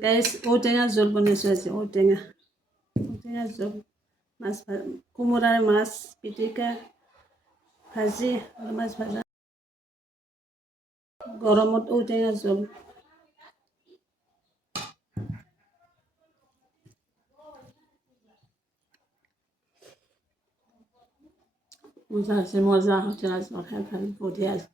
গাইছ ঔটেঙা জোল বনাইছোঁ আজি। ঔটেঙা জোল, মাছ কোমোৰাৰ মাছ পিটিকা ভাজি আৰু মাছ ভাজা। গৰমত ঔটেঙা জোল। মজা হৈছে, মজা ঔটেঙা জোল খাই ভাল বঢ়িয়া হৈছে।